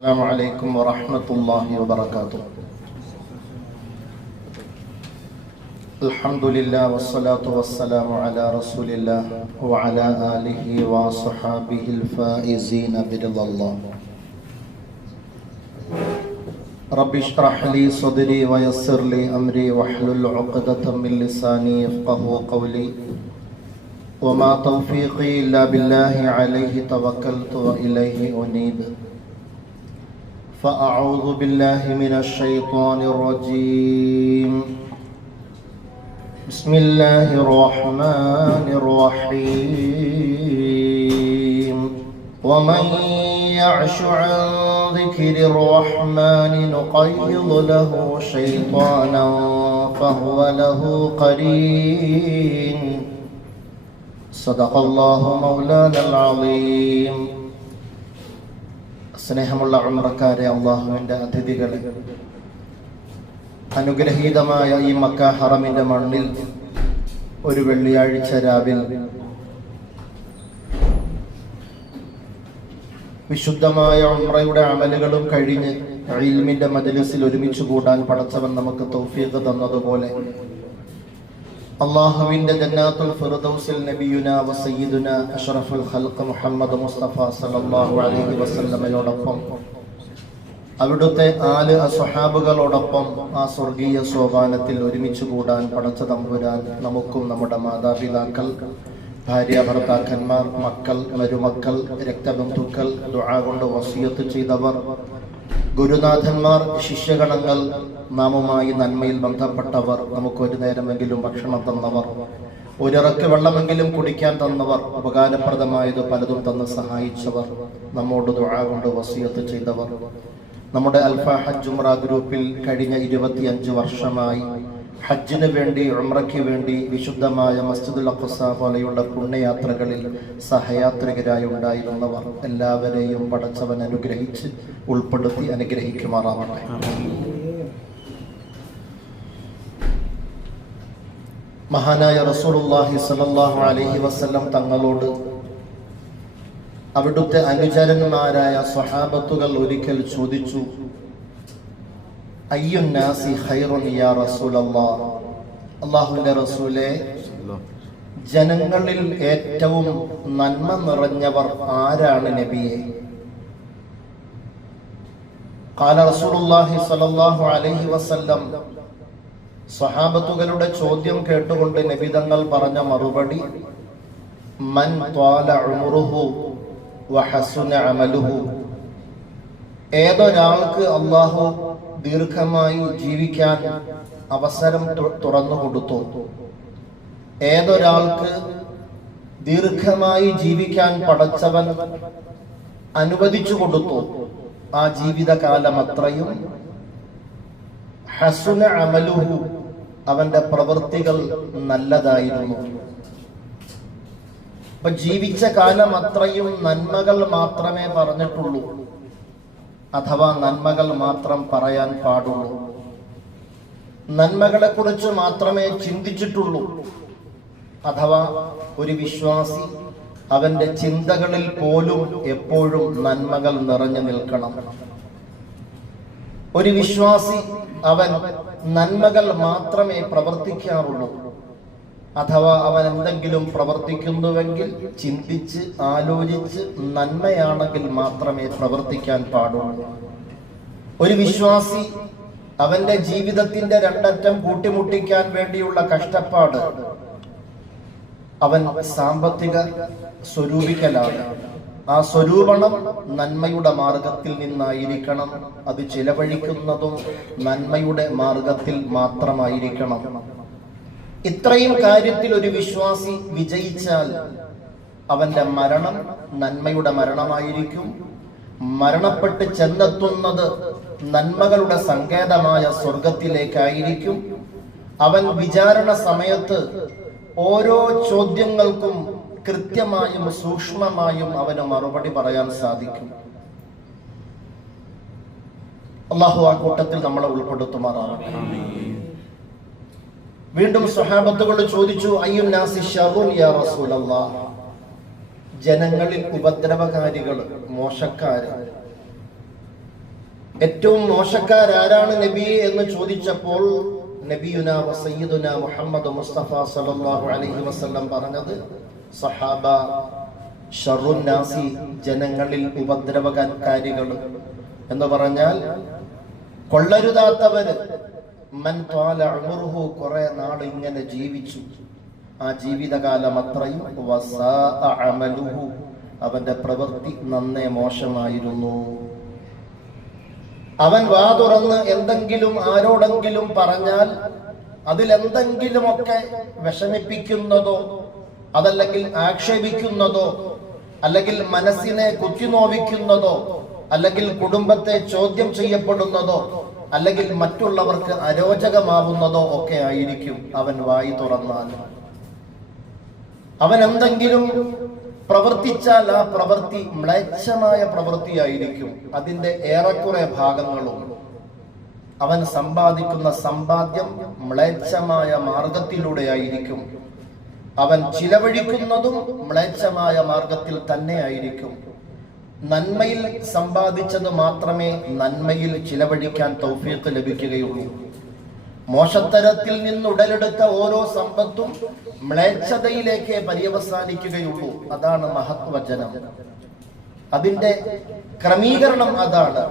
السلام عليكم ورحمة الله وبركاته. الحمد لله والصلاة والسلام على رسول الله وعلى آله وصحابه الفائزين برضا الله. رب اشرح لي صدري ويسر لي أمري واحلل عقدة من لساني يفقه قولي. وما توفيقي إلا بالله عليه توكلت وإليه أنيب. فأعوذ بالله من الشيطان الرجيم. بسم الله الرحمن الرحيم. ومن يعش عن ذكر الرحمن نقيض له شيطانا فهو له قرين. صدق الله مولانا العظيم. സ്നേഹമുള്ള ഉമറക്കാരെ അള്ളാഹുവിന്റെ അതിഥികളെ. അനുഗ്രഹീതമായ ഈ മക്ക ഹറമിന്റെ മണ്ണിൽ ഒരു വെള്ളിയാഴ്ച രാവിൽ വിശുദ്ധമായ ഉമ്രയുടെ അമലുകളും കഴിഞ്ഞ് ഇൽമിന്റെ മജലിസിൽ ഒരുമിച്ച് കൂടാൻ പടച്ചവൻ നമുക്ക് തൗഫീഖ് തന്നതുപോലെ അള്ളാഹുവിന്റെ ജന്നാത്തുൽ ഫിർദൗസിൽ നബിയുന വ സയ്യിദുന അഷ്റഫുൽ ഖൽഖ് മുഹമ്മദ് മുസ്തഫ സല്ലല്ലാഹു അലൈഹി വസല്ലമയോടൊപ്പം. അവിടുത്തെ ആൽ അസ്വഹാബുകളോടൊപ്പം ആ സ്വർഗീയ സോപാനത്തിൽ ഒരുമിച്ച് കൂടാൻ പടച്ച തമ്പുരാൻ നമുക്കും നമ്മുടെ മാതാപിതാക്കൾ ഭാര്യ ഭർത്താക്കന്മാർ മക്കൾ മരുമക്കൾ രക്തബന്ധുക്കൾ ദുആ കൊണ്ട് വസിയത്ത് ചെയ്തവർ ഗുരുനാഥന്മാർ ശിഷ്യഗണങ്ങൾ നാമുമായി നന്മയിൽ ബന്ധപ്പെട്ടവർ നമുക്ക് ഒരു നേരമെങ്കിലും ഭക്ഷണം തന്നവർ ഒരിറക്ക് വെള്ളമെങ്കിലും കുടിക്കാൻ തന്നവർ ഉപകാരപ്രദമായത് പലതും തന്ന് സഹായിച്ചവർ നമ്മോട് ദുഴ കൊണ്ട് വസിയത്ത് ചെയ്തവർ. നമ്മുടെ അൽഫ ഉംറ ഗ്രൂപ്പിൽ കഴിഞ്ഞ ഇരുപത്തിയഞ്ച് വർഷമായി ഹജ്ജിന് വേണ്ടി ഉമ്രയ്ക്ക് വേണ്ടി വിശുദ്ധമായ മസ്ജിദുൽ അഖ്സ പോലെയുള്ള പുണ്യയാത്രകളിൽ സഹയാത്രികരായി ഉണ്ടായിരുന്നവർ എല്ലാവരെയും പടച്ചവൻ അനുഗ്രഹിച്ച് ഉൾപ്പെടുത്തി അനുഗ്രഹിക്കുമാറാവട്ടെ. മഹാനായ റസൂലുള്ളാഹി സ്വല്ലല്ലാഹു അലൈഹി വസല്ലം തങ്ങളോട് അവിടുത്തെ അനുചരന്മാരായ സ്വഹാബത്തുകൾ ഒരിക്കൽ ചോദിച്ചു അയ്യുന്നാസി യാ ജനങ്ങളിൽ ഏറ്റവും നന്മ നിറഞ്ഞവർ ആരാണ് നബിയെ? കാല റസൂലുള്ളാഹി സ്വല്ലല്ലാഹു അലൈഹി വസല്ലം സ്വഹാബത്തുകളുടെ ചോദ്യം കേട്ടുകൊണ്ട് നബിതങ്ങൾ പറഞ്ഞ മറുപടി മൻ ത്വാല അമലുഹു. ഏതൊരാൾക്ക് അള്ളാഹു ദീർഘമായി ജീവിക്കാൻ അവസരം തുറന്നു കൊടുത്തു. ഏതൊരാൾക്ക് ദീർഘമായി ജീവിക്കാൻ പടച്ചവൻ അനുവദിച്ചു കൊടുത്തു ആ ജീവിതകാലം അത്രയും. ഹസുന അമലുഹു അവന്റെ പ്രവൃത്തികൾ നല്ലതായിരുന്നു. അപ്പൊ ജീവിച്ച കാലം അത്രയും നന്മകൾ മാത്രമേ പറഞ്ഞിട്ടുള്ളൂ. അഥവാ നന്മകൾ മാത്രം പറയാൻ പാടുള്ളൂ. നന്മകളെ കുറിച്ച് മാത്രമേ ചിന്തിച്ചിട്ടുള്ളൂ. അഥവാ ഒരു വിശ്വാസി അവന്റെ ചിന്തകളിൽ പോലും എപ്പോഴും നന്മകൾ നിറഞ്ഞു നിൽക്കണം. ഒരു വിശ്വാസി അവൻ നന്മകൾ മാത്രമേ പ്രവർത്തിക്കാറുള്ളൂ. അഥവാ അവൻ എന്തെങ്കിലും പ്രവർത്തിക്കുന്നുവെങ്കിൽ ചിന്തിച്ച് ആലോചിച്ച് നന്മയാണെങ്കിൽ മാത്രമേ പ്രവർത്തിക്കാൻ പാടുള്ളൂ. ഒരു വിശ്വാസി അവന്റെ ജീവിതത്തിന്റെ രണ്ടറ്റം കൂട്ടിമുട്ടിക്കാൻ വേണ്ടിയുള്ള കഷ്ടപ്പാട് അവൻ സാമ്പത്തിക സ്വരൂപിക്കലാണ്. ആ സ്വരൂപണം നന്മയുടെ മാർഗത്തിൽ നിന്നായിരിക്കണം. അത് ചിലവഴിക്കുന്നതും നന്മയുടെ മാർഗത്തിൽ മാത്രമായിരിക്കണം. ഇത്രയും കാര്യത്തിൽ ഒരു വിശ്വാസി വിജയിച്ചാൽ അവന്റെ മരണം നന്മയുടെ മരണമായിരിക്കും. മരണപ്പെട്ട് ചെന്നെത്തുന്നത് നന്മകളുടെ സങ്കേതമായ സ്വർഗത്തിലേക്കായിരിക്കും അവൻ വിചാരണ സമയത്ത് ഓരോ ചോദ്യങ്ങൾക്കും കൃത്യമായും സൂക്ഷ്മമായും അവന് മറുപടി പറയാൻ സാധിക്കും. അള്ളാഹു ആ കൂട്ടത്തിൽ നമ്മളെ ഉൾപ്പെടുത്തുമാറാവട്ടെ വീണ്ടും സ്വഹാബത്തുകൾ ചോദിച്ചു ഷറുൻ യാ ജനങ്ങളിൽ ഉപദ്രവകാരികൾ മോശക്കാര്. ഏറ്റവും മോശക്കാരാരാണ് നബി എന്ന് ചോദിച്ചപ്പോൾ മുഹമ്മദ് മുസ്തഫ സല്ലല്ലാഹു അലൈഹി വസല്ലം പറഞ്ഞത് സഹാബ ഷറുന്നാസി ജനങ്ങളിൽ ഉപദ്രവകാരികൾ. എന്ന് പറഞ്ഞാൽ കൊള്ളരുതാത്തവര് കുറെ നാൾ ഇങ്ങനെ ജീവിച്ചു. ആ ജീവിതകാലം അത്രയും അമലുഹു. അവന്റെ പ്രവൃത്തി നന്നേ മോശമായിരുന്നു. അവൻ വാ തുറന്ന് എന്തെങ്കിലും ആരോടെങ്കിലും പറഞ്ഞാൽ അതിലെന്തെങ്കിലുമൊക്കെ വിഷമിപ്പിക്കുന്നതോ അതല്ലെങ്കിൽ ആക്ഷേപിക്കുന്നതോ അല്ലെങ്കിൽ മനസ്സിനെ കുത്തിനോവിക്കുന്നതോ അല്ലെങ്കിൽ കുടുംബത്തെ ചോദ്യം ചെയ്യപ്പെടുന്നതോ അല്ലെങ്കിൽ മറ്റുള്ളവർക്ക് അരോചകമാവുന്നതോ ഒക്കെ ആയിരിക്കും അവൻ വായി തുറന്നാൽ. അവൻ എന്തെങ്കിലും പ്രവർത്തിച്ചാൽ ആ പ്രവൃത്തി മ്ലേച്ഛമായ പ്രവൃത്തിയായിരിക്കും. അതിന്റെ ഏറെക്കുറെ ഭാഗങ്ങളും അവൻ സമ്പാദിക്കുന്ന സമ്പാദ്യം മ്ലേച്ഛമായ മാർഗത്തിലൂടെയായിരിക്കും അവൻ ചിലവഴിക്കുന്നതും മ്ലേച്ഛമായ മാർഗത്തിൽ തന്നെ ആയിരിക്കും. നന്മയിൽ സമ്പാദിച്ചത് മാത്രമേ നന്മയിൽ ചിലവഴിക്കാൻ തൗഫീഖ് ലഭിക്കുകയുള്ളൂ. മോശത്തരത്തിൽ നിന്ന് ഉടലെടുത്ത ഓരോ സമ്പത്തും മ്ലേച്ഛതയിലേക്ക് പര്യവസാനിക്കുകയുള്ളൂ. അതാണ് മഹത്വചനം അതിന്റെ ക്രമീകരണം അതാണ്.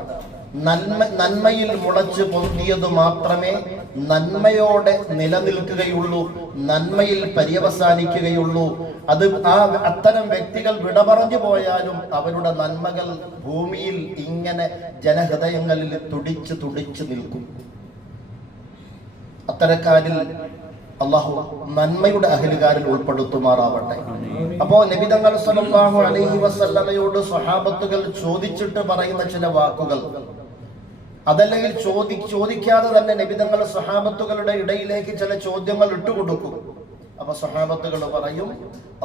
നന്മ നന്മയിൽ മുളച്ചു പൊന്തിയത് മാത്രമേ നന്മയോടെ നിലനിൽക്കുകയുള്ളൂ നന്മയിൽ പര്യവസാനിക്കുകയുള്ളൂ. അത് ആ അത്തരം വ്യക്തികൾ വിട പറഞ്ഞു പോയാലും അവരുടെ നന്മകൾ ഭൂമിയിൽ ഇങ്ങനെ ജനഹൃദയങ്ങളിൽ തുടിച്ച് തുടിച്ച് നിൽക്കും. അത്തരക്കാരിൽ അള്ളാഹു നന്മയുടെ അഹലുകാരിൽ ഉൾപ്പെടുത്തുമാറാവട്ടെ. അപ്പോ നബിതങ്ങൾ സല്ലല്ലാഹു അലൈഹി വസല്ലമയോട് സ്വഹാബത്തുകൾ ചോദിച്ചിട്ട് പറയുന്ന ചില വാക്കുകൾ. അതല്ലെങ്കിൽ ചോദി ചോദിക്കാതെ തന്നെ നിബിതങ്ങൾ സ്വഹാബത്തുകളുടെ ഇടയിലേക്ക് ചില ചോദ്യങ്ങൾ ഇട്ടുകൊടുക്കും. അപ്പൊ സ്വഹാബത്തുകൾ പറയും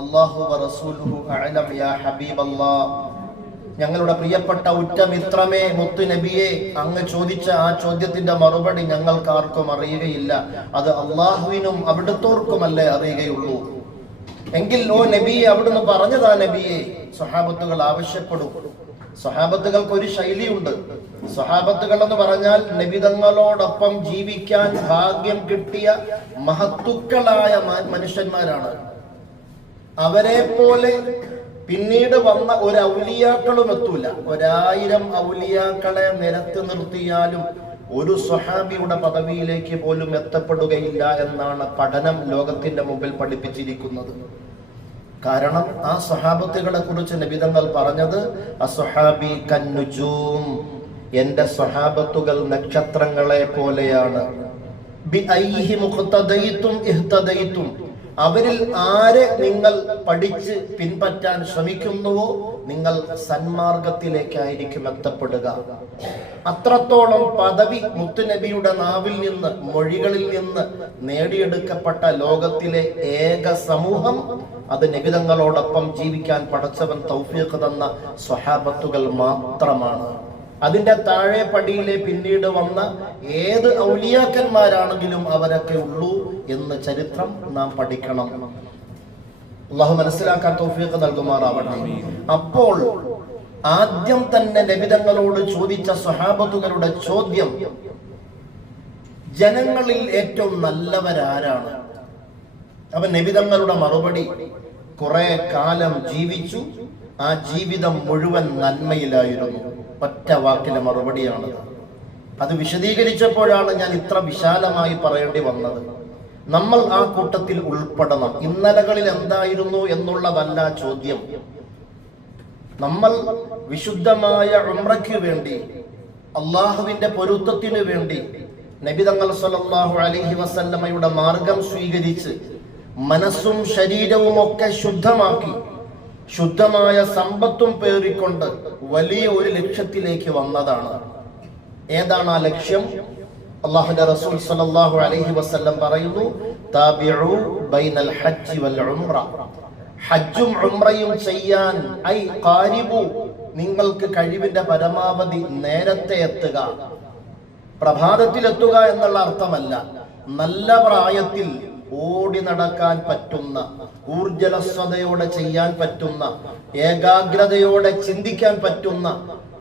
അള്ളാഹു ഞങ്ങളുടെ പ്രിയപ്പെട്ട ഉറ്റമിത്രമേ മുത്തു നബിയെ അങ്ങ് ചോദിച്ച ആ ചോദ്യത്തിന്റെ മറുപടി ഞങ്ങൾക്ക് ആർക്കും അറിയുകയില്ല. അത് അള്ളാഹുവിനും അവിടുത്തോർക്കുമല്ലേ അറിയുകയുള്ളൂ. എങ്കിൽ ഓ നബിയെ അവിടുന്ന് പറഞ്ഞതാ നബിയെ. സ്വഹാബത്തുകൾ ആവശ്യപ്പെടും. സ്വഹാബത്തുകൾക്ക് ഒരു ശൈലിയുണ്ട്. സഹാബത്തുകൾ എന്ന് പറഞ്ഞാൽ നബിതങ്ങളോടൊപ്പം ജീവിക്കാൻ ഭാഗ്യം കിട്ടിയ മഹത്തുക്കളായ മനുഷ്യന്മാരാണ്. അവരെ പോലെ പിന്നീട് വന്ന ഒരു ഔലിയാക്കളും എത്തൂല. ഒരായിരം ഔലിയാക്കളെ നിരത്തി നിർത്തിയാലും ഒരു സ്വഹാബിയുടെ പദവിയിലേക്ക് പോലും എത്തപ്പെടുകയില്ല എന്നാണ് പഠനം ലോകത്തിന്റെ മുമ്പിൽ പഠിപ്പിച്ചിരിക്കുന്നത്. കാരണം ആ സ്വഹാബത്തുകളെ കുറിച്ച് നിബിതങ്ങൾ പറഞ്ഞത് അസ്വഹാബി കന്നുജൂം. എന്റെ സ്വഹാബത്തുകൾ നക്ഷത്രങ്ങളെ പോലെയാണ്. ബി ഐഹി അവരിൽ ആരെ നിങ്ങൾ പഠിച്ച് പിൻപറ്റാൻ ശ്രമിക്കുന്നുവോ നിങ്ങൾ സന്മാർഗത്തിലേക്കായിരിക്കും എത്തപ്പെടുക. അത്രത്തോളം പദവി മുത്തുനബിയുടെ നാവിൽ നിന്ന് മൊഴികളിൽ നിന്ന് നേടിയെടുക്കപ്പെട്ട ലോകത്തിലെ ഏക സമൂഹം അത് നിബിതങ്ങളോടൊപ്പം ജീവിക്കാൻ പടച്ചവൻ തൗഫീഖ് തന്ന സ്വഹാബത്തുകൾ മാത്രമാണ്. അതിന്റെ താഴെ പടിയിലെ പിന്നീട് വന്ന ഏത് ഔലിയാക്കന്മാരാണെങ്കിലും അവരൊക്കെ ഉള്ളൂ എന്ന് ചരിത്രം നാം പഠിക്കണം. അള്ളാഹു മനസ്സിലാക്കാൻ തോഫിയൊക്കെ നൽകുമാറാവട്ടെ. അപ്പോൾ ആദ്യം തന്നെ നബിതങ്ങളോട് ചോദിച്ച സ്വഹാബത്തുകളുടെ ചോദ്യം ജനങ്ങളിൽ ഏറ്റവും നല്ലവരാരാണ്? അപ്പൊ നബിതങ്ങളുടെ മറുപടി കുറെ കാലം ജീവിച്ചു ആ ജീവിതം മുഴുവൻ നന്മയിലായിരുന്നു. ഒറ്റ വാക്കിലെ മറുപടിയാണ് അത് വിശദീകരിച്ചപ്പോഴാണ് ഞാൻ ഇത്ര വിശാലമായി പറയേണ്ടി വന്നത്. നമ്മൾ ആ കൂട്ടത്തിൽ ഉൾപ്പെടണം. ഇന്നലകളിൽ എന്തായിരുന്നു എന്നുള്ളതല്ല ചോദ്യം. നമ്മൾ വിശുദ്ധമായ ഉമ്രയ്ക്ക് വേണ്ടി അള്ളാഹുവിന്റെ പൊരുത്തത്തിനു വേണ്ടി നബി തങ്ങൾ സല്ലല്ലാഹു അലഹി വസല്ലമ്മയുടെ മാർഗം സ്വീകരിച്ച് മനസ്സും ശരീരവും ഒക്കെ ശുദ്ധമാക്കി ശുദ്ധമായ സമ്പത്തും പേറിക്കൊണ്ട് വലിയ ഒരു ലക്ഷ്യത്തിലേക്ക് വന്നതാണ്. ഏതാണ് ആ ലക്ഷ്യം? അള്ളാഹുന്റെ റസൂൽ സല്ലല്ലാഹു അലൈഹി വസല്ലം പറയുന്നു ബൈനൽ വൽ ഉംറ. ഹജ്ജും ഉംറയും ചെയ്യാൻ ഐ ഖാരിബു നിങ്ങൾക്ക് കഴിവിന്റെ പരമാവധി നേരത്തെ എത്തുക. പ്രഭാതത്തിൽ എത്തുക എന്നുള്ള അർത്ഥമല്ല നല്ല പ്രായത്തിൽ ഓടി നടക്കാൻ പറ്റുന്ന ഊർജലസ്വതയോടെ ചെയ്യാൻ പറ്റുന്ന ഏകാഗ്രതയോടെ ചിന്തിക്കാൻ പറ്റുന്ന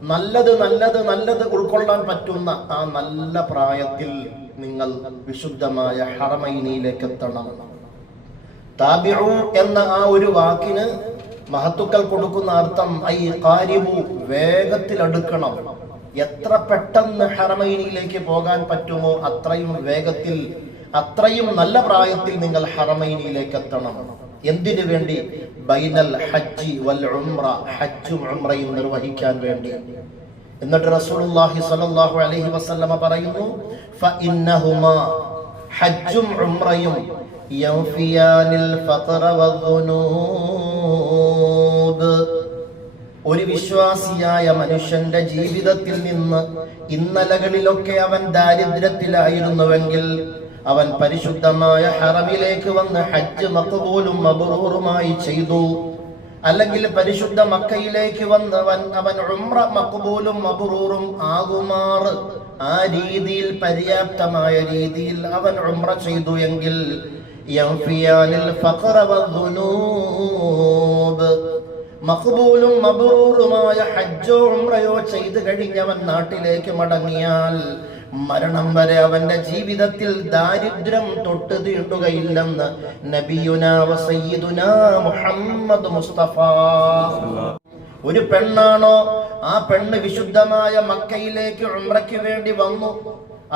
നല്ലത് നല്ലത് നല്ലത് ഉൾക്കൊള്ളാൻ പറ്റുന്ന ആ നല്ല പ്രായത്തിൽ നിങ്ങൾ വിശുദ്ധമായ ഹറമൈനിയിലേക്ക് എത്തണം താബിഉ എന്ന ആ ഒരു വാക്കിന് മഹത്തുക്കൾ കൊടുക്കുന്ന അർത്ഥം ഐ കാര്യവു വേഗത്തിൽ അടുക്കണം. എത്ര പെട്ടെന്ന് ഹറമൈനിയിലേക്ക് പോകാൻ പറ്റുമോ അത്രയും വേഗത്തിൽ അത്രയും നല്ല പ്രായത്തിൽ നിങ്ങൾ ഹറമൈനിയിലേക്ക് എത്തണം എന്തിനു വേണ്ടി? ബൈനൽ ഹജ്ജി വൽ ഉംറ ഹജ്ജും ഉംറയും നിർവഹിക്കാൻ വേണ്ടി. എന്നിട്ട് റസൂലുള്ളാഹി സ്വല്ലല്ലാഹു അലൈഹി വസല്ലമ പറയുന്നു ഫഇന്നഹുമാ ഹജ്ജും ഉംറയും യൻഫിയാനിൽ ഫഖറ വദ്ദുനൂബ് ഒരു വിശ്വാസിയായ മനുഷ്യന്റെ ജീവിതത്തിൽ നിന്ന് ഇന്നലകളിലൊക്കെ അവൻ ദാരിദ്ര്യത്തിലായിരുന്നുവെങ്കിൽ അവൻ പരിശുദ്ധമായ ഹറമിലേക്ക് വന്ന് ഹജ്ജ് മക്കബൂലും മബറൂറുമായി ചെയ്തു. അല്ലെങ്കിൽ പരിശുദ്ധ മക്കയിലേക്ക് വന്നവൻ അവൻ ഉംറ മക്കബൂലും മബറൂറും ആകുമാറ് ആ രീതിയിൽ പര്യാപ്തമായ രീതിയിൽ അവൻ ഉംറ ചെയ്തു എങ്കിൽ മക്ബൂലും മബ്റൂറുമായ ഹജ്ജോ ഉംറയോ ചെയ്തു കഴിഞ്ഞവൻ നാട്ടിലേക്ക് മടങ്ങിയാൽ മരണം വരെ അവന്റെ ജീവിതത്തിൽ ദാരിദ്ര്യം തൊട്ട് തീണ്ടുകയില്ലെന്ന് മുഹമ്മദ് മുസ്തഫ. ഒരു പെണ്ണാണോ ആ പെണ്ണ് വിശുദ്ധമായ മക്കയിലേക്ക് ഉമ്രയ്ക്ക് വേണ്ടി വന്നു.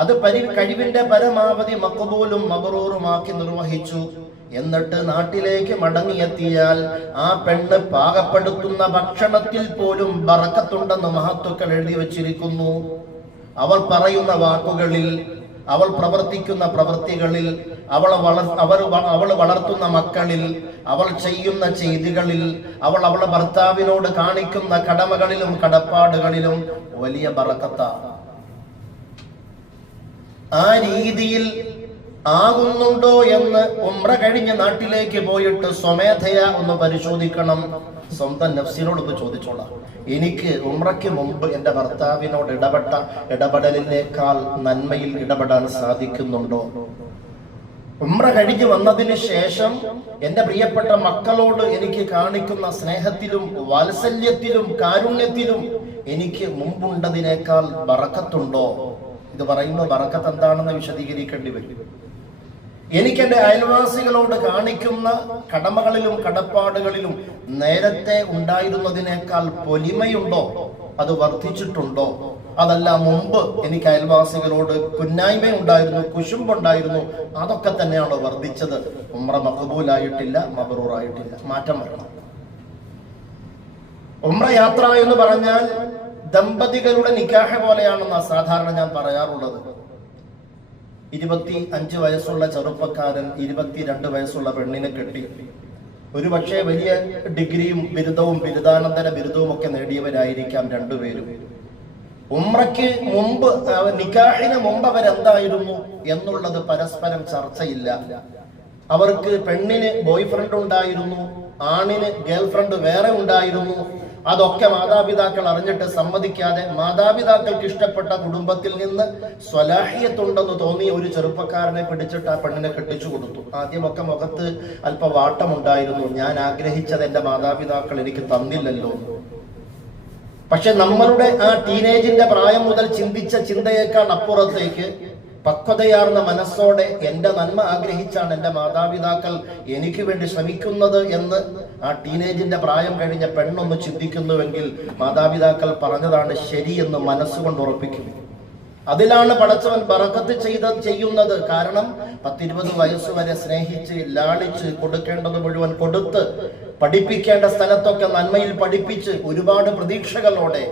അത് പരി കഴിവിന്റെ പരമാവധി മക്കബൂലും മബറൂറുമാക്കി നിർവഹിച്ചു. എന്നിട്ട് നാട്ടിലേക്ക് മടങ്ങിയെത്തിയാൽ ആ പെണ്ണ് പാകപ്പെടുത്തുന്ന ഭക്ഷണത്തിൽ പോലും ബറക്കത്തുണ്ടെന്ന് മഹത്വക്കൾ എഴുതി വച്ചിരിക്കുന്നു. അവൾ പറയുന്ന വാക്കുകളിൽ അവൾ പ്രവർത്തിക്കുന്ന പ്രവൃത്തികളിൽ അവൾ വളർ അവർ അവൾ വളർത്തുന്ന മക്കളിൽ അവൾ ചെയ്യുന്ന ചെയ്തികളിൽ അവൾ അവളുടെ ഭർത്താവിനോട് കാണിക്കുന്ന കടമകളിലും കടപ്പാടുകളിലും വലിയ ബറക്കത്ത. ആ രീതിയിൽ ആകുന്നുണ്ടോ എന്ന് ഉമ്ര കഴിഞ്ഞ് നാട്ടിലേക്ക് പോയിട്ട് സ്വമേധയ ഒന്ന് പരിശോധിക്കണം. സ്വന്തം നഫ്സിനോട് ഒന്ന് ചോദിച്ചോളാം. എനിക്ക് ഉമ്രയ്ക്ക് മുമ്പ് എന്റെ ഭർത്താവിനോട് ഇടപെട്ട ഇടപെടലിനേക്കാൾ നന്മയിൽ ഇടപെടാൻ സാധിക്കുന്നുണ്ടോ? ഉമ്ര കഴിഞ്ഞ് വന്നതിന് ശേഷം എന്റെ പ്രിയപ്പെട്ട മക്കളോട് എനിക്ക് കാണിക്കുന്ന സ്നേഹത്തിലും വാത്സല്യത്തിലും കാരുണ്യത്തിലും എനിക്ക് മുമ്പുണ്ടതിനേക്കാൾ ബറക്കത്തുണ്ടോ? ഇത് പറയുമ്പോൾ ബറക്കത്ത് എന്താണെന്ന് വിശദീകരിക്കേണ്ടി വരും. എനിക്ക് എന്റെ അയൽവാസികളോട് കാണിക്കുന്ന കടമകളിലും കടപ്പാടുകളിലും നേരത്തെ ഉണ്ടായിരുന്നതിനേക്കാൾ പൊലിമയുണ്ടോ? അത് വർദ്ധിച്ചിട്ടുണ്ടോ? അതല്ല മുമ്പ് എനിക്ക് അയൽവാസികളോട് കുന്നായ്മ ഉണ്ടായിരുന്നു കുശുമ്പുണ്ടായിരുന്നു. അതൊക്കെ തന്നെയാണോ വർദ്ധിച്ചത്? ഉമ്ര മഹബൂലായിട്ടില്ല മബറൂറായിട്ടില്ല. മാറ്റം വരണം. ഉമ്ര യാത്ര എന്ന് പറഞ്ഞാൽ ദമ്പതികളുടെ നിക്കാഹ പോലെയാണെന്നാണ് സാധാരണ ഞാൻ പറയാറുള്ളത്. ഇരുപത്തി അഞ്ച് വയസ്സുള്ള ചെറുപ്പക്കാരൻ ഇരുപത്തിരണ്ട് വയസ്സുള്ള പെണ്ണിനെ കെട്ടി. ഒരുപക്ഷെ വലിയ ഡിഗ്രിയും ബിരുദവും ബിരുദാനന്തര ബിരുദവും ഒക്കെ നേടിയവരായിരിക്കാം രണ്ടുപേരും. ഉമ്രയ്ക്ക് മുമ്പ് നിഗാഹിന് മുമ്പ് അവരെന്തായിരുന്നു എന്നുള്ളത് പരസ്പരം ചർച്ചയില്ല. അവർക്ക് പെണ്ണിന് ബോയ് ഫ്രണ്ട് ഉണ്ടായിരുന്നു ആണിന് ഗേൾ ഫ്രണ്ട് വേറെ ഉണ്ടായിരുന്നു അതൊക്കെ മാതാപിതാക്കൾ അറിഞ്ഞിട്ട് സമ്മതിക്കാതെ മാതാപിതാക്കൾക്ക് ഇഷ്ടപ്പെട്ട കുടുംബത്തിൽ നിന്ന് സ്വലാഹിയത്തുണ്ടെന്ന് തോന്നിയ ഒരു ചെറുപ്പക്കാരനെ പിടിച്ചിട്ട് ആ പെണ്ണിനെ കെട്ടിച്ചു കൊടുത്തു. ആദ്യമൊക്കെ മുഖത്ത് അല്പ വാട്ടമുണ്ടായിരുന്നു ഞാൻ ആഗ്രഹിച്ചത് എന്റെ മാതാപിതാക്കൾ എനിക്ക് തന്നില്ലല്ലോ. പക്ഷെ നമ്മളുടെ ആ ടീനേജിന്റെ പ്രായം മുതൽ ചിന്തിച്ച ചിന്തയേക്കാൾ അപ്പുറത്തേക്ക് പക്വതയാർന്ന മനസ്സോടെ എന്റെ നന്മ ആഗ്രഹിച്ചാണ് എന്റെ മാതാപിതാക്കൾ എനിക്ക് വേണ്ടി ശ്രമിക്കുന്നത് എന്ന് ആ ടീനേജിന്റെ പ്രായം കഴിഞ്ഞ പെണ്ണൊന്ന് ചിന്തിക്കുന്നുവെങ്കിൽ മാതാപിതാക്കൾ പറഞ്ഞതാണ് ശരിയെന്ന് മനസ്സുകൊണ്ട് ഉറപ്പിക്കും. അതിലാണ് പടച്ചവൻ ബറക്കത്ത് ചെയ്ത ചെയ്യുന്നത്. കാരണം പത്തിരുപത് വയസ്സ് വരെ സ്നേഹിച്ച് ലാളിച്ച് കൊടുക്കേണ്ടത് മുഴുവൻ കൊടുത്ത് പഠിപ്പിക്കേണ്ട സ്ഥലത്തൊക്കെ നന്മയിൽ പഠിപ്പിച്ച് ഒരുപാട് പ്രതീക്ഷകളോടെ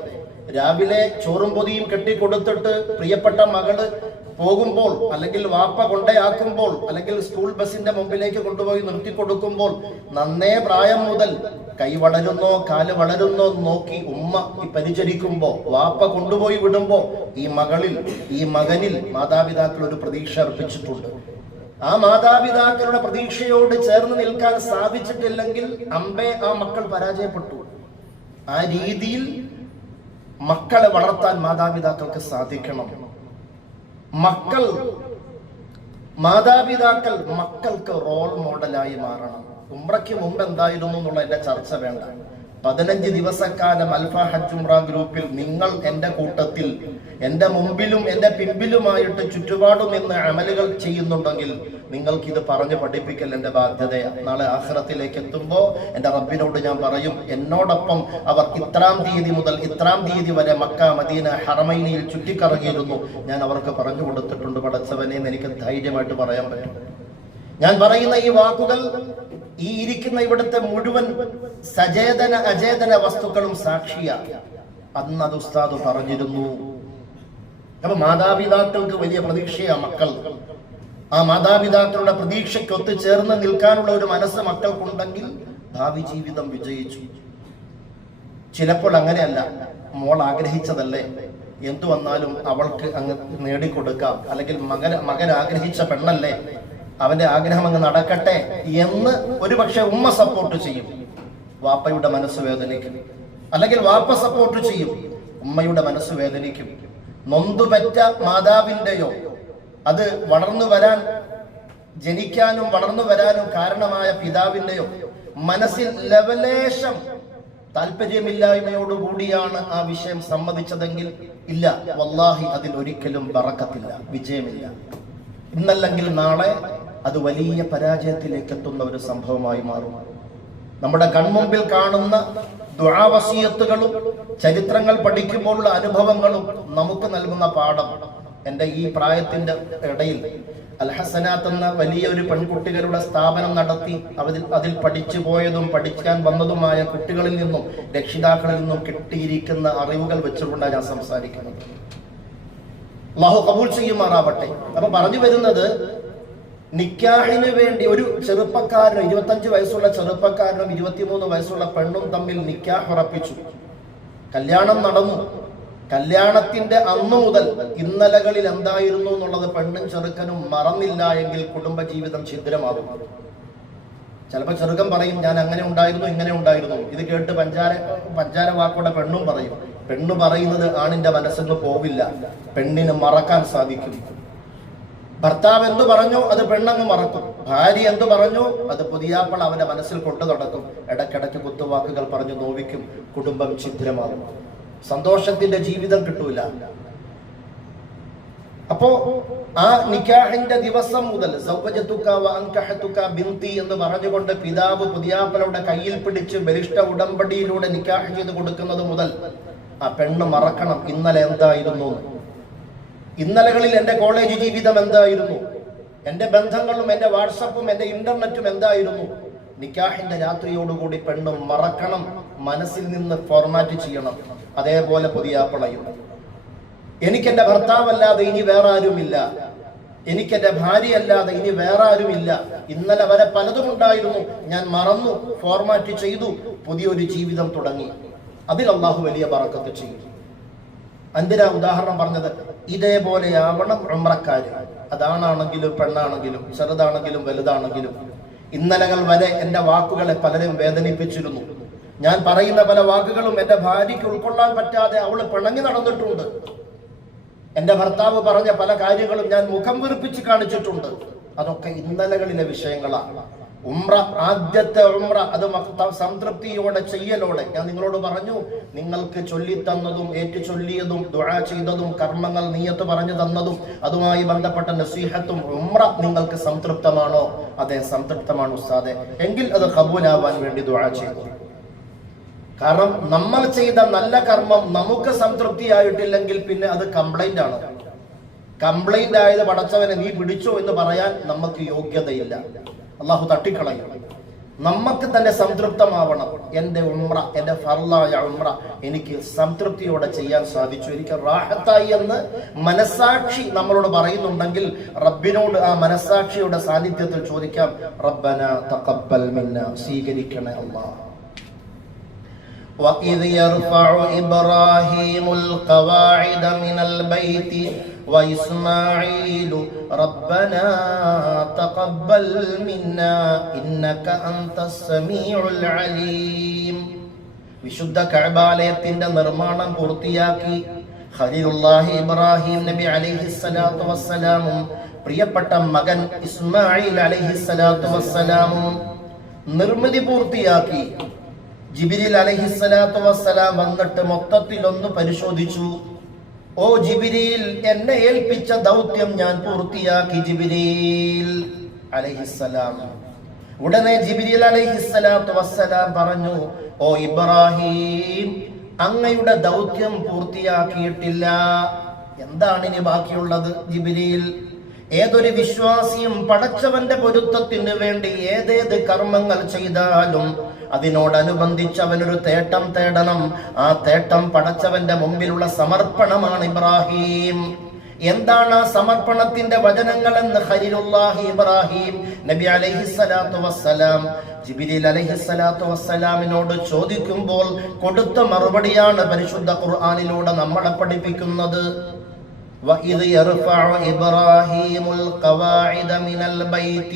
രാവിലെ ചോറും പൊതിയും കെട്ടിക്കൊടുത്തിട്ട് പ്രിയപ്പെട്ട മകൾ പോകുമ്പോൾ അല്ലെങ്കിൽ വാപ്പ കൊണ്ടയാക്കുമ്പോൾ അല്ലെങ്കിൽ സ്കൂൾ ബസിന്റെ മുമ്പിലേക്ക് കൊണ്ടുപോയി നിർത്തി കൊടുക്കുമ്പോൾ നന്നേ പ്രായം മുതൽ കൈ വളരുന്നോ കാൽ വളരുന്നോ നോക്കി ഉമ്മ ഈ പരിചരിക്കുമ്പോ വാപ്പ കൊണ്ടുപോയി വിടുമ്പോ ഈ മകളിൽ ഈ മകനിൽ മാതാപിതാക്കൾ ഒരു പ്രതീക്ഷ അർപ്പിച്ചിട്ടുണ്ട്. ആ മാതാപിതാക്കളുടെ പ്രതീക്ഷയോട് ചേർന്ന് നിൽക്കാൻ സാധിച്ചിട്ടില്ലെങ്കിൽ അമ്പേ ആ മക്കൾ പരാജയപ്പെട്ടു. ആ രീതിയിൽ മക്കളെ വളർത്താൻ മാതാപിതാക്കൾക്ക് സാധിക്കണം. മക്കൾ മാതാപിതാക്കൾ മക്കൾക്ക് റോൾ മോഡലായി മാറണം. ഉമ്രയ്ക്ക് മുമ്പ് എന്തായിരുന്നു എന്നുള്ള എന്റെ ചർച്ച വേണ്ട. പതിനഞ്ച് ദിവസക്കാലം അൽഫ ഹജ്ജുംറ ഗ്രൂപ്പിൽ നിങ്ങൾ എന്റെ കൂട്ടത്തിൽ എന്റെ മുമ്പിലും എന്റെ പിമ്പിലുമായിട്ട് ചുറ്റുപാടും നിന്ന് അമലുകൾ ചെയ്യുന്നുണ്ടെങ്കിൽ നിങ്ങൾക്ക് ഇത് പറഞ്ഞു പഠിപ്പിക്കൽ എന്റെ ബാധ്യതയാണ് നാളെ ആഹ്റത്തിലേക്ക് എത്തുമ്പോൾ എന്റെ റബ്ബിനോട് ഞാൻ പറയും എന്നോടൊപ്പം അവർ ഇത്രാം തീയതി മുതൽ ഇത്രാം തീയതി വരെ മക്ക മദീന ഹറമൈനിയിൽ ചുറ്റിക്കറങ്ങിയിരുന്നു. ഞാൻ അവർക്ക് പറഞ്ഞു കൊടുത്തിട്ടുണ്ട് പടച്ചവനെ എനിക്ക് ധൈര്യമായിട്ട് പറയാൻ പറ്റും. ഞാൻ പറയുന്ന ഈ വാക്കുകൾ ഈ ഇരിക്കുന്ന ഇവിടുത്തെ മുഴുവൻ സചേതന അചേതന വസ്തുക്കളും സാക്ഷിയാണ് അന്ന് അത് ഉസ്താദ് പറഞ്ഞിരുന്നു. അപ്പൊ മാതാപിതാക്കൾക്ക് വലിയ പ്രതീക്ഷയാ മക്കൾ. ആ മാതാപിതാക്കളുടെ പ്രതീക്ഷയ്ക്ക് ഒത്തുചേർന്ന് നിൽക്കാനുള്ള ഒരു മനസ്സ് മക്കൾക്കുണ്ടെങ്കിൽ ഭാവി ജീവിതം വിജയിച്ചു. ചിലപ്പോൾ അങ്ങനെയല്ല മോൾ ആഗ്രഹിച്ചതല്ലേ? എന്തു വന്നാലും അവൾക്ക് അങ്ങ് നേടിക്കൊടുക്കാം. അല്ലെങ്കിൽ മകൻ മകൻ ആഗ്രഹിച്ച പെണ്ണല്ലേ? അവന്റെ ആഗ്രഹം അങ്ങ് നടക്കട്ടെ എന്ന് ഒരുപക്ഷെ ഉമ്മ സപ്പോർട്ട് ചെയ്യും. വാപ്പയുടെ മനസ്സ് വേദനിക്കും. അല്ലെങ്കിൽ വാപ്പ സപ്പോർട്ട് ചെയ്യും. ഉമ്മയുടെ മനസ്സ് വേദനിക്കും. നൊന്തുപറ്റ മാതാവിന്റെയോ അത് വളർന്നു വരാൻ ജനിക്കാനും വളർന്നു വരാനും കാരണമായ പിതാവിന്റെയോ മനസ്സിൽ ലവലേശം താല്പര്യമില്ലായ്മയോടുകൂടിയാണ് ആ വിഷയം സമ്മതിച്ചതെങ്കിൽ ഇല്ല. വല്ലാഹി അതിൽ ഒരിക്കലും ബറക്കത്തില്ല വിജയമില്ല. ഇന്നല്ലെങ്കിൽ നാളെ അത് വലിയ പരാജയത്തിലേക്ക് എത്തുന്ന ഒരു സംഭവമായി മാറും. നമ്മുടെ കൺമുമ്പിൽ കാണുന്ന ദുരാവസീയത്തുകളും ചരിത്രങ്ങൾ പഠിക്കുമ്പോഴുള്ള അനുഭവങ്ങളും നമുക്ക് നൽകുന്ന പാഠം എന്റെ ഈ പ്രായത്തിന്റെ ഇടയിൽ അൽഹസനാത്ത് എന്ന വലിയ ഒരു പെൺകുട്ടികളുടെ സ്ഥാപനം നടത്തി അതിൽ അതിൽ പഠിച്ചു പോയതും പഠിക്കാൻ വന്നതുമായ കുട്ടികളിൽ നിന്നും രക്ഷിതാക്കളിൽ നിന്നും കിട്ടിയിരിക്കുന്ന അറിവുകൾ വെച്ചുകൊണ്ടാണ് ഞാൻ സംസാരിക്കുന്നത്. അള്ളാഹു കബൂൾ ചെയ്യുമാറാവട്ടെ. അപ്പൊ പറഞ്ഞു വരുന്നത് നിക്കാഹിന് വേണ്ടി ഒരു ചെറുപ്പക്കാരനും ഇരുപത്തഞ്ച് വയസ്സുള്ള ചെറുപ്പക്കാരനും ഇരുപത്തിമൂന്ന് വയസ്സുള്ള പെണ്ണും തമ്മിൽ നിക്കാഹ് ഉറപ്പിച്ചു. കല്യാണം നടന്നു. കല്യാണത്തിന്റെ അന്നു മുതൽ ഇന്നലകളിൽ എന്തായിരുന്നു എന്നുള്ളത് പെണ്ണും ചെറുക്കനും മറന്നില്ല എങ്കിൽ കുടുംബജീവിതം ഛിദ്രമാകും. ചിലപ്പോൾ ചെറുക്കൻ പറയും ഞാൻ അങ്ങനെ ഉണ്ടായിരുന്നു ഇങ്ങനെ ഉണ്ടായിരുന്നു. ഇത് കേട്ട് പഞ്ചാര പഞ്ചാര വാക്കോടെ പെണ്ണും പറയും. പെണ്ണു പറയുന്നത് ആണിന്റെ മനസ്സിൽ പോവില്ല. പെണ്ണിന് മറക്കാൻ സാധിക്കും. ഭർത്താവ് എന്തു പറഞ്ഞു അത് പെണ്ണങ്ങ് മറക്കും. ഭാര്യ എന്തു പറഞ്ഞു അത് പുതിയാപ്പൾ അവന്റെ മനസ്സിൽ കൊണ്ടു നടക്കും. ഇടക്കിടയ്ക്ക് കുത്തുവാക്കുകൾ പറഞ്ഞു നോവിക്കും. കുടുംബം ഛിദ്രമാകും. സന്തോഷത്തിന്റെ ജീവിതം കിട്ടൂല. അപ്പോ ആ നിക്കാഹിന്റെ ദിവസം മുതൽ ബിന്തി എന്ന് പറഞ്ഞുകൊണ്ട് പിതാവ് പുതിയാപ്പലയുടെ കയ്യിൽ പിടിച്ച് ബലിഷ്ഠ ഉടമ്പടിയിലൂടെ നിക്കാഹ് ചെയ്ത് കൊടുക്കുന്നത് മുതൽ ആ പെണ്ണ് മറക്കണം. ഇന്നലെ എന്തായിരുന്നു. ഇന്നലകളിൽ എന്റെ കോളേജ് ജീവിതം എന്തായിരുന്നു? എന്റെ ബന്ധങ്ങളും എന്റെ വാട്സപ്പും എന്റെ ഇന്റർനെറ്റും എന്തായിരുന്നു? നിക്കാഹിന്റെ രാത്രിയോടുകൂടി പെണ്ണും മറക്കണം മനസ്സിൽ നിന്ന് ഫോർമാറ്റ് ചെയ്യണം. അതേപോലെ പുതിയാപ്പിളയും എനിക്ക് എന്റെ ഭർത്താവല്ലാതെ ഇനി വേറെ ആരുമില്ല. എനിക്കെന്റെ ഭാര്യയല്ലാതെ ഇനി വേറെ ആരുമില്ല. ഇന്നലെ വരെ പലതും ഉണ്ടായിരുന്നു. ഞാൻ മറന്നു ഫോർമാറ്റ് ചെയ്തു പുതിയൊരു ജീവിതം തുടങ്ങി. അതിൽ അള്ളാഹു വലിയ പറക്കത്ത് ചെയ്തു എന്തിനാ ഉദാഹരണം പറഞ്ഞത്? ഇതേപോലെയാവണം ഉമ്രക്കാര് അതാണാണെങ്കിലും പെണ്ണാണെങ്കിലും ചെറുതാണെങ്കിലും വലുതാണെങ്കിലും. ഇന്നലകൾ വരെ എന്റെ വാക്കുകളെ പലരും വേദനിപ്പിച്ചിരുന്നു. ഞാൻ പറയുന്ന പല വാക്കുകളും എന്റെ ഭാര്യയ്ക്ക് ഉൾക്കൊള്ളാൻ പറ്റാതെ അവൾ പിണങ്ങി നടന്നിട്ടുണ്ട്. എന്റെ ഭർത്താവ് പറഞ്ഞ പല കാര്യങ്ങളും ഞാൻ മുഖം വീർപ്പിച്ച് കാണിച്ചിട്ടുണ്ട്. അതൊക്കെ ഇന്നലകളിലെ വിഷയങ്ങളാണ്. ഉംറ ആദ്യത്തെ ഉംറ അത് സംതൃപ്തിയോടെ ചെയ്യലോടെ. ഞാൻ നിങ്ങളോട് പറഞ്ഞു നിങ്ങൾക്ക് ചൊല്ലിത്തന്നതും ഏറ്റു ചൊല്ലിയതും ദുഴ ചെയ്തതും കർമ്മങ്ങൾ നീയത്ത് പറഞ്ഞു തന്നതും അതുമായി ബന്ധപ്പെട്ട നസീഹത്തും ഉംറ നിങ്ങൾക്ക് സംതൃപ്തമാണോ? അതെ സംതൃപ്തമാണ് ഉസ്താദെ. എങ്കിൽ അത് കബൂലാവാൻ വേണ്ടി ദുഴ ചെയ്തു. കാരണം നമ്മൾ ചെയ്ത നല്ല കർമ്മം നമുക്ക് സംതൃപ്തിയായിട്ടില്ലെങ്കിൽ പിന്നെ അത് കംപ്ലൈന്റ് ആണ്. കംപ്ലൈന്റ് ആയത് പടച്ചവനെ നീ പിടിച്ചോ എന്ന് പറയാൻ നമുക്ക് യോഗ്യതയില്ല അള്ളാഹു തട്ടിക്കളയും നമുക്ക് തന്നെ സംതൃപ്തമാവണം എൻ്റെ ഉമ്ര എൻ്റെ ഫർലായ ഉമ്ര എനിക്ക് സംതൃപ്തിയോടെ ചെയ്യാൻ സാധിച്ചു എനിക്ക് റാഹത്തായി എന്ന് മനസാക്ഷി നമ്മളോട് പറയുന്നുണ്ടെങ്കിൽ റബ്ബിനോട് ആ മനസാക്ഷിയുടെ സാന്നിധ്യത്തിൽ ചോദിക്കാം റബ്ബന തഖബ്ബൽ മിന്ന സ്വീകരിക്കണേ അള്ളാഹ് وإذ يرفع إبراهيم القواعد من البيت وإسماعيل ربنا تقبل منا إنك أنت السميع العليم വിശുദ്ധ കഅബാലയത്തിന്റെ നിർമ്മാണം പൂർത്തിയാക്കി ഖലീലുല്ലാഹി ഇബ്രാഹിം നബി അലൈഹി സ്വലാത്തു വസ്സലാമും പ്രിയപ്പെട്ട മകൻ ഇസ്മായിൽ അലൈഹി സ്വലാത്തു വസ്സലാമും നിർമ്മിതി പൂർത്തിയാക്കി ജിബിരിൽ അലഹിസ്സലാത്തു വസ്സലാം വന്നിട്ട് മൊത്തത്തിൽ ഒന്ന് പരിശോധിച്ചു ഓ ജിബിരിയിൽ എന്നെ ഏൽപ്പിച്ച ദൗത്യം ഞാൻ പൂർത്തിയാക്കി ജിബിരിയിൽ അലഹിസ്സലാം. ഉടനെ ജിബിരിൽ അലഹിസ്സലാത്തു വസ്സലാം പറഞ്ഞു ഓ ഇബ്രാഹിം അങ്ങയുടെ ദൗത്യം പൂർത്തിയാക്കിയിട്ടില്ല. എന്താണ് ഇനി ബാക്കിയുള്ളത് ജിബിരിയിൽ ഏതൊരു വിശ്വാസിയും പടച്ചവന്റെ പൊരുത്തത്തിന് വേണ്ടി ഏതേത് കർമ്മങ്ങൾ ചെയ്താലും അതിനോടനുബന്ധിച്ച് അവനൊരു തേട്ടം തേടണം ആ തേട്ടം പടച്ചവന്റെ മുമ്പിലുള്ള സമർപ്പണമാണ് ഇബ്രാഹിം എന്താണ് ആ സമർപ്പണത്തിന്റെ വചനങ്ങൾ എന്ന് ഖലീലുല്ലാഹി ഇബ്രാഹിം നബി അലൈഹിസ്സലാത്തു വസ്സലാം ജിബിരിൽ അലൈഹിസ്സലാത്തു വസ്സലാമിനോട് ചോദിക്കുമ്പോൾ കൊടുത്ത മറുപടിയാണ് പരിശുദ്ധ ഖുർആനിലൂടെ നമ്മളെ പഠിപ്പിക്കുന്നത് وَإِذْ يَرْفَعُ إِبْرَاهِيمُ الْقَوَاعِدَ مِنَ الْبَيْتِ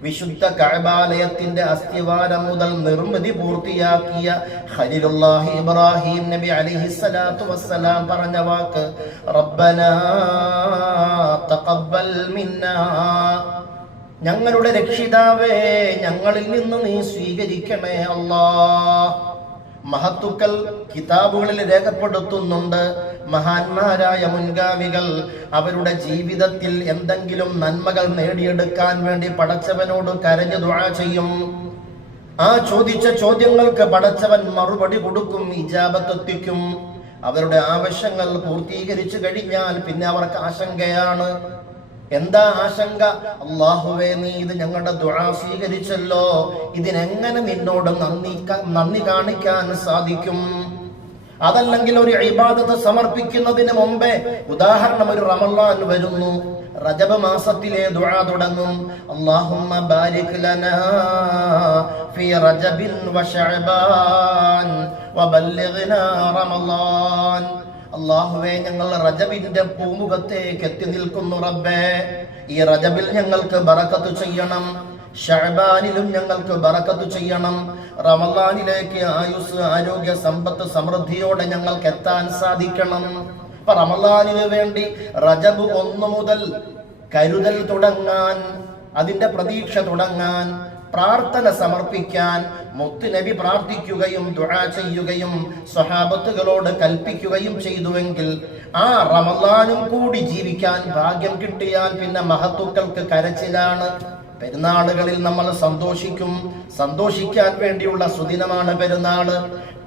വിശുദ്ധ കഅബാലയത്തിന്റെ അസ്ഥിവാരം മുതൽ നിർമ്മിതി പൂർത്തിയാക്കിയ ഖലീലുല്ലാഹി ഇബ്രാഹിം നബി അലൈഹിസ്സലാത്തു വസ്സലാം പറഞ്ഞ വാക്ക് റബ്ബനാ തഖബ്ബൽ മിന്നാ. ഞങ്ങളുടെ രക്ഷിതാവേ ഞങ്ങളിൽ നിന്ന് നീ സ്വീകരിക്കണേ അല്ലാ മഹത്തുക്കൾ കിതാബുകളിൽ രേഖപ്പെടുത്തുന്നുണ്ട് മഹാന്മാരായ മുൻഗാമികൾ അവരുടെ ജീവിതത്തിൽ എന്തെങ്കിലും നന്മകൾ നേടിയെടുക്കാൻ വേണ്ടി പടച്ചവനോട് കരഞ്ഞു ദുആ ചെയ്യും. ആ ചോദിച്ച ചോദ്യങ്ങൾക്ക് പടച്ചവൻ മറുപടി കൊടുക്കും ഇജാബത്തെത്തിക്കും. അവരുടെ ആവശ്യങ്ങൾ പൂർത്തീകരിച്ചു കഴിഞ്ഞാൽ പിന്നെ അവർക്ക് ആശങ്കയാണ്. എന്താ ആശങ്ക? അള്ളാഹുവേ നീ ഇത് ഞങ്ങളുടെ ദുആ സ്വീകരിച്ചല്ലോ. ഇതിനെങ്ങനെ നിന്നോട് നന്ദി നന്ദി കാണിക്കാൻ സാധിക്കും? അതല്ലെങ്കിൽ ഒരു ഇബാദത്ത് സമർപ്പിക്കുന്നതിന് മുമ്പേ ഉദാഹരണം ഒരു റമളാൻ വരുന്നു. റജബ് മാസത്തിലെ ദുആ തുടങ്ങും. അല്ലാഹുമ്മ ബാരിക് ലനാ ഫീ വബല്ലിഗ്നാ റമളാൻ. അള്ളാഹുവെ ഞങ്ങൾ റജബിന്റെ പൂമുഖത്തേക്ക് എത്തി നിൽക്കുന്നു റബ്ബേ. ഈ റജബിൽ ഞങ്ങൾക്ക് ബറക്കത്ത് ചെയ്യണം. ഷഹബാനിലും ഞങ്ങൾക്ക് ബറക്കത്ത് ചെയ്യണം. റമലാനിലേക്ക് ആയുസ് ആരോഗ്യ സമ്പത്ത് സമൃദ്ധിയോടെ ഞങ്ങൾക്ക് എത്താൻ സാധിക്കണം. അപ്പൊ റമലാനിന് വേണ്ടി റജബ് ഒന്നു മുതൽ കരുതൽ തുടങ്ങാൻ അതിന്റെ പ്രതീക്ഷ തുടങ്ങാൻ പ്രാർത്ഥന സമർപ്പിക്കാൻ മുത്ത് നബി പ്രാർത്ഥിക്കുകയും ദുഴ ചെയ്യുകയും സ്വഹാബത്തുകളോട് കൽപ്പിക്കുകയും ചെയ്തുവെങ്കിൽ ആ റമലാനും കൂടി ജീവിക്കാൻ ഭാഗ്യം കിട്ടിയാൽ പിന്നെ മഹത്തുക്കൾക്ക് കരച്ചിലാണ്. പെരുന്നാളുകളിൽ നമ്മൾ സന്തോഷിക്കും. സന്തോഷിക്കാൻ വേണ്ടിയുള്ള സുദിനമാണ് പെരുന്നാൾ.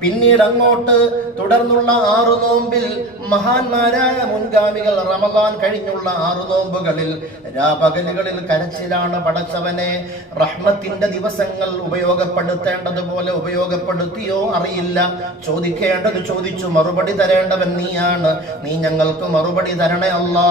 പിന്നീട് അങ്ങോട്ട് തുടർന്നുള്ള ആറു നോമ്പിൽ മഹാന്മാരായ മുൻഗാമികൾ റമദാൻ കഴിഞ്ഞുള്ള ആറു നോമ്പുകളിൽ രാപകലുകളിൽ കരച്ചിലാണ് പടച്ചവനെ. റഹ്മത്തിന്റെ ദിവസങ്ങൾ ഉപയോഗപ്പെടുത്തേണ്ടതുപോലെ ഉപയോഗപ്പെടുത്തിയോ അറിയില്ല. ചോദിക്കേണ്ടത് ചോദിച്ചു മറുപടി തരേണ്ടവൻ നീയാണ്. നീ ഞങ്ങൾക്ക് മറുപടി തരണേ അല്ലാ.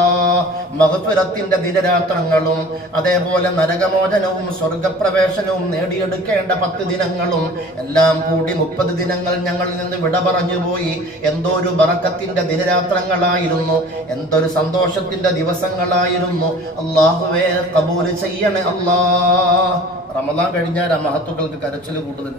മഹപുരത്തിന്റെ ദിനരാത്രങ്ങളും അതേപോലെ നരകമോചനവും സ്വർഗപ്രവേശനവും നേടിയെടുക്കേണ്ട പത്ത് ദിനങ്ങളും എല്ലാം കൂടി മുപ്പത് ദിനങ്ങൾ ഞങ്ങളിൽ നിന്ന് വിട പറഞ്ഞു പോയി. എന്തോ ഒരു ബറക്കത്തിന്റെ ദിനരാത്രങ്ങളായിരുന്നു. എന്തൊരു സന്തോഷത്തിന്റെ ദിവസങ്ങളായിരുന്നു. അള്ളാഹുവേ കബൂൽ ചെയ്യണേ അള്ളാ റമദാൻ കഴിഞ്ഞാൽ ആ മഹത്തുക്കൾക്ക് കരച്ചിൽ കൂടുതൽ